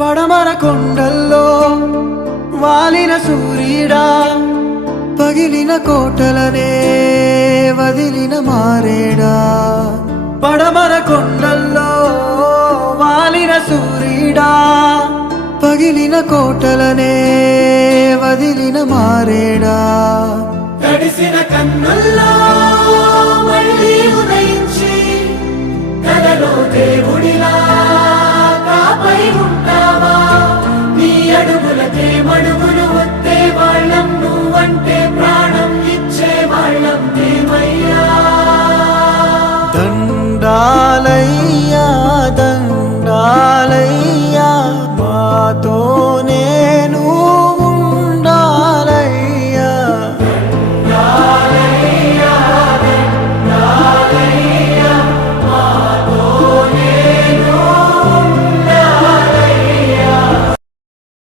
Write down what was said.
పడమర కొండల్లో వాలిన సూర్యుడా, పగిలిన కోటలనే వదిలిన మారేడా. పడమర కొండల్లో వాలిన సూర్యుడా, పగిలిన కోటలనే వదిలిన మారేడా. తడిసిన కన్నుల్లో మళ్ళీ ఉదయించి కలలో దేవుడిలా